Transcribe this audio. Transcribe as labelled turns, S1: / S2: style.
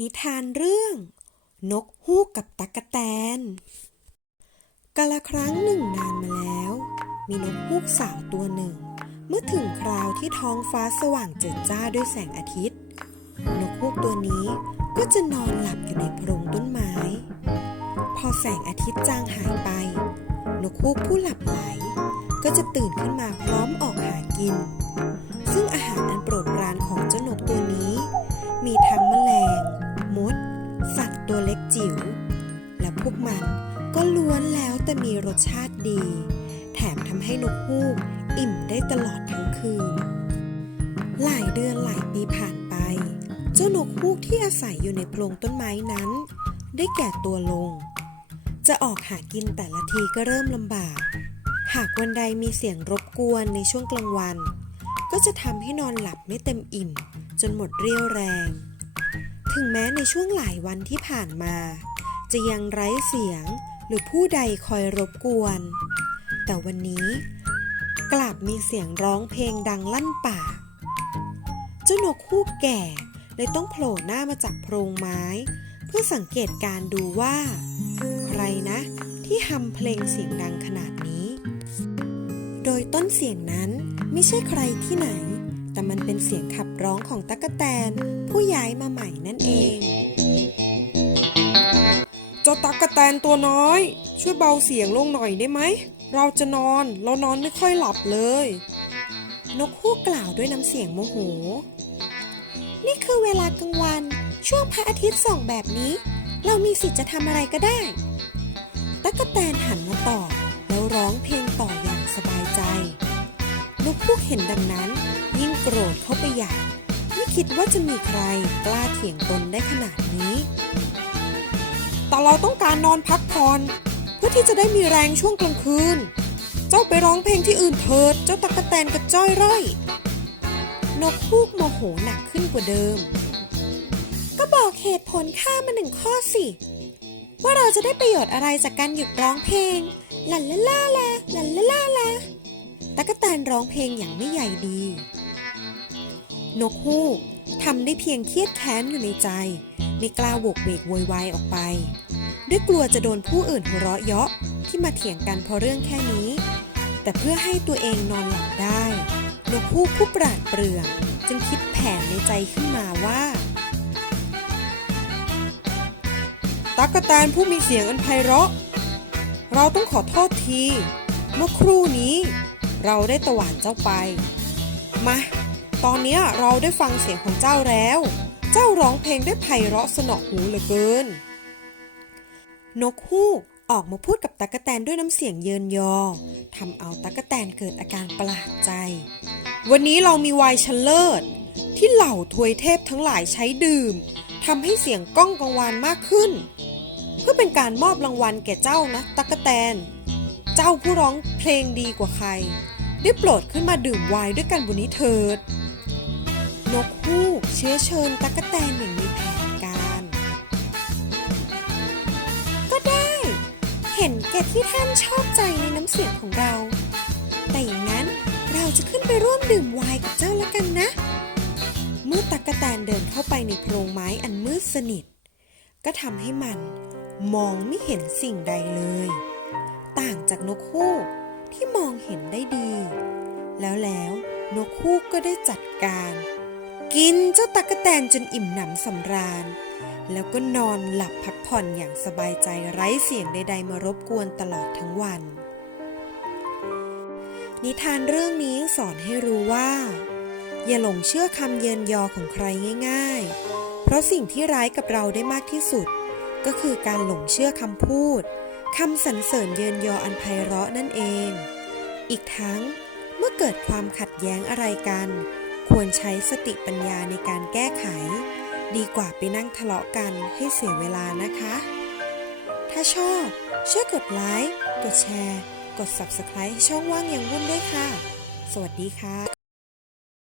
S1: นิทานเรื่อง นกฮูกกับตั๊กแตนกาละครั้งหนึ่งนานมาแล้ว มีนกฮูกสาวตัวหนึ่ง เมื่อถึงคราวที่ท้องฟ้าสว่างเจิดจ้าด้วยแสงอาทิตย์ นกฮูกตัวนี้ก็จะนอนหลับอยู่ในโพรงต้นไม้ พอแสงอาทิตย์จางหายไป นกฮูกผู้หลับไหลก็จะตื่นขึ้นมาพร้อมออกหากิน แล้วแต่มีรสชาติดี แถมทำให้นกฮูกอิ่มได้ตลอดทั้งคืน หลายเดือนหลายปีผ่านไป เจ้านกฮูกที่อาศัยอยู่ในโพรงต้นไม้นั้น ได้แก่ตัวลง จะออกหากินแต่ละทีก็เริ่มลำบาก หากวันใดมีเสียงรบกวนในช่วงกลางวัน ก็จะทำให้นอนหลับไม่เต็มอิ่ม จนหมดเรี่ยวแรง ถึงแม้ในช่วงหลายวันที่ผ่านมา จะยังไร้เสียง หรือผู้ใดคอยรบกวน แต่วันนี้กลับมีเสียงร้องเพลงดังลั่นป่า เจ้านกคู่แก่เลยต้องโผล่หน้ามาจากโพรงไม้ เพื่อสังเกตการดูว่า ใครนะที่ฮัมเพลงเสียงดังขนาดนี้ โดยต้นเสียงนั้นไม่ใช่ใครที่ไหน แต่มันเป็นเสียงขับร้องของตั๊กแตนผู้ย้ายมาใหม่นั่นเอง
S2: เจ้าตั๊กกะแตนตัวน้อย ช่วยเบาเสียงลงหน่อยได้ไหม เราจะนอนเรานอนไม่ค่อยหลับเลย
S1: นกฮูกกล่าวด้วยน้ำเสียงโมโห นี่คือเวลากลางวัน ช่วงพระอาทิตย์ส่องแบบนี้ เรามีสิทธิ์จะทำอะไรก็ได้ ตั๊กแตนหันมาตอบแล้วร้องเพลงต่ออย่างสบายใจ นกฮูกเห็นดังนั้น ยิ่งโกรธเข้าไปใหญ่ไม่คิดว่าจะมีใครกล้าเถียงตนได้ขนาดนี้
S2: แต่เราต้องการนอนพักผ่อนเพื่อที่จะได้มีแรงช่วงกลางคืน เจ้าไปร้องเพลงที่อื่นเถิด เจ้าตั๊กะแตนกระจ้อยไร่
S1: นกฮูกโมโหหนักขึ้นกว่าเดิม ก็บอกเหตุผลข้ามาหนึ่งข้อสิ ว่าเราจะได้ประโยชน์อะไรจากการหยุดร้องเพลงลันละล่าลาลันละล่าลาตะกะแตนร้องเพลงอย่างไม่ใหญ่ดี นกฮูก ทำได้เพียงเครียดแค้นอยู่ในใจ ไม่กล้าโวกเวกโวยวายออกไป ด้วยกลัวจะโดนผู้อื่นหัวเราะเยาะที่มาเถียงกันเพราะเรื่องแค่นี้ แต่เพื่อให้ตัวเองนอนหลับได้นกฮูกผู้ปราดเปรื่อง จึงคิดแผนในใจขึ้นมาว่า
S2: ตักกะแตนผู้มีเสียงอันไพเราะ เราต้องขอโทษที เมื่อครู่นี้ เราได้ตวาดเจ้าไป มา ตอนนี้เราได้ฟังเสียงของเจ้าแล้ว เจ้าร้องเพลงได้ไพเราะสนอหูเหลือเกิน
S1: นกฮูกออกมาพูดกับตั๊กแตนด้วยน้ำเสียงเยินยอทำเอาตั๊กแตนเกิดอาการประหลาดใจ
S2: วันนี้เรามีไวน์ชันเลิศ ที่เหล่าทวยเทพทั้งหลายใช้ดื่มทำให้เสียงก้องกังวานมากขึ้น เพื่อเป็นการมอบรางวัลแก่เจ้านะตั๊กแตน เจ้าผู้ร้องเพลงดีกว่าใคร ได้โปรดขึ้นมาดื่มไวน์ด้วยกันบนนี้เถิด
S1: นกฮูกเชื้อเชิญตั๊กแตนอย่างมีแผนการ ก็ได้ เห็นแก่ที่ท่านชอบใจในน้ำเสียงของเรา แต่อย่างนั้นเราจะขึ้นไปร่วมดื่มไวน์กับเจ้าแล้วกันนะ เมื่อตั๊กแตนเดินเข้าไปในโพรงไม้อันมืดสนิท ก็ทำให้มันมองไม่เห็นสิ่งใดเลย ต่างจากนกฮูกที่มองเห็นได้ดี แล้วแล้วนกฮูกก็ได้จัดการ กินเจ้าตั๊กแตนจนอิ่มหนำสำราญ แล้วก็นอนหลับพักผ่อนอย่างสบายใจไร้เสียงใดๆมารบกวนตลอดทั้งวัน นิทานเรื่องนี้สอนให้รู้ว่า อย่าหลงเชื่อคำเยินยอของใครง่าย ๆ เพราะสิ่งที่ร้ายกับเราได้มากที่สุด ก็คือการหลงเชื่อคำพูดคำสรรเสริญเยินยออันไพเราะนั่นเอง อีกทั้งเมื่อเกิดความขัดแย้งอะไรกัน ควรใช้สติปัญญาในการแก้ไข ดีกว่าไปนั่งทะเลาะกันให้เสียเวลานะคะ ถ้าชอบช่วยกดไลค์ กดแชร์ กด Subscribe ช่องว่างอย่างวุ่นด้วยค่ะ สวัสดีค่ะ